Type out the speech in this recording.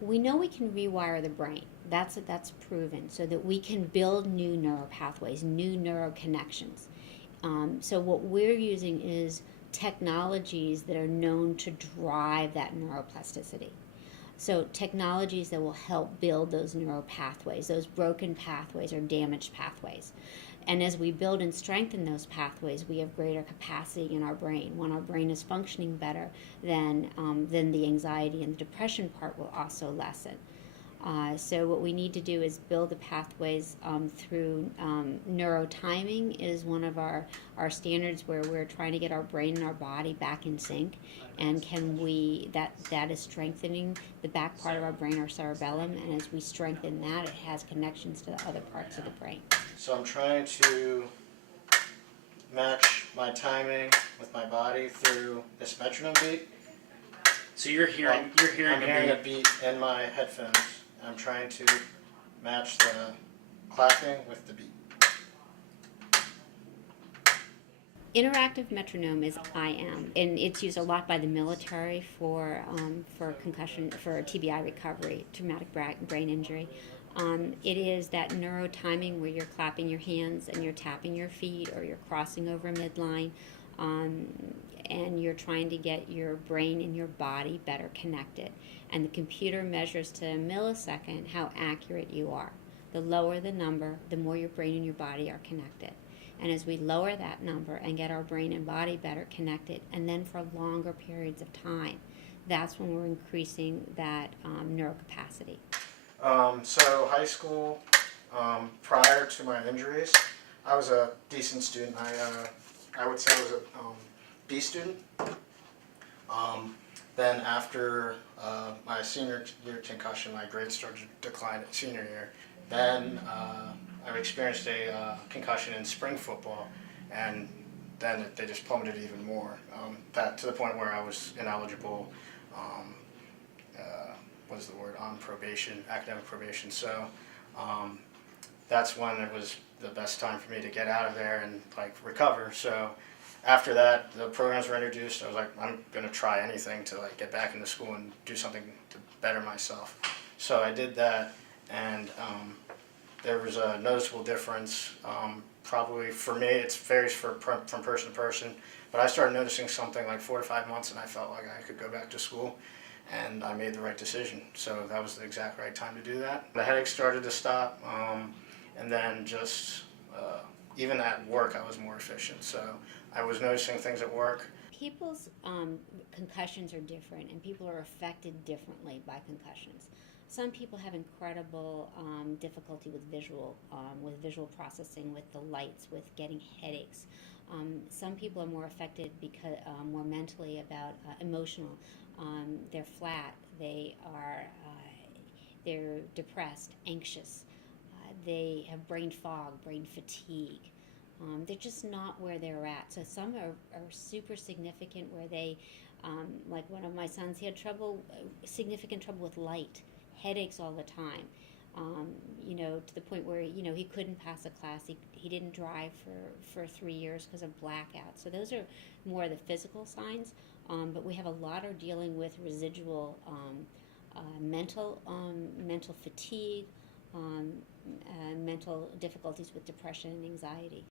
We know we can rewire the brain. That's proven, so that we can build new neural pathways, new neural connections. So what we're using is technologies that are known to drive that neuroplasticity. So technologies that will help build those neural pathways, those broken pathways or damaged pathways. And as we build and strengthen those pathways, we have greater capacity in our brain. When our brain is functioning better, then the anxiety and the depression part will also lessen. So what we need to do is build the pathways through neurotiming is one of our standards, where we're trying to get our brain and our body back in sync. And that is strengthening the back part of our brain, our cerebellum, and as we strengthen that, it has connections to the other parts of the brain. So I'm trying to match my timing with my body through this metronome beat. So you're hearing I'm hearing a beat in my headphones. I'm trying to match the clapping with the beat. Interactive metronome is IM, and it's used a lot by the military for concussion, for TBI recovery, traumatic brain injury. It is that neurotiming where you're clapping your hands and you're tapping your feet, or you're crossing over midline, and you're trying to get your brain and your body better connected. And the computer measures to a millisecond how accurate you are. The lower the number, the more your brain and your body are connected. And as we lower that number and get our brain and body better connected, and then for longer periods of time, that's when we're increasing that neurocapacity. So high school, prior to my injuries, I was a decent student. I would say I was a B student. Then after my senior year concussion, my grades started to decline at senior year. Then I experienced a concussion in spring football, and then they just plummeted even more. That to the point where I was ineligible. What is the word? On probation, academic probation. So that's when it was the best time for me to get out of there and recover. So after that, the programs were introduced. I was like, I'm gonna try anything to get back into school and do something to better myself. So I did that, and there was a noticeable difference. Probably for me, it varies from person to person, but I started noticing something like 4 to 5 months, and I felt like I could go back to school, and I made the right decision. So that was the exact right time to do that. The headache started to stop, and then just even at work, I was more efficient. So I was noticing things at work. People's concussions are different, and people are affected differently by concussions. Some people have incredible difficulty with visual processing, with the lights, with getting headaches. Some people are more affected because more mentally about emotional. They're flat. They're depressed, anxious. They have brain fog, brain fatigue. They're just not where they're at. So some are super significant, where they, like one of my sons, he had significant trouble with light, headaches all the time. To the point where he couldn't pass a class. He didn't drive for 3 years because of blackout. So those are more the physical signs. But we have a lot are dealing with residual mental fatigue, mental difficulties with depression and anxiety.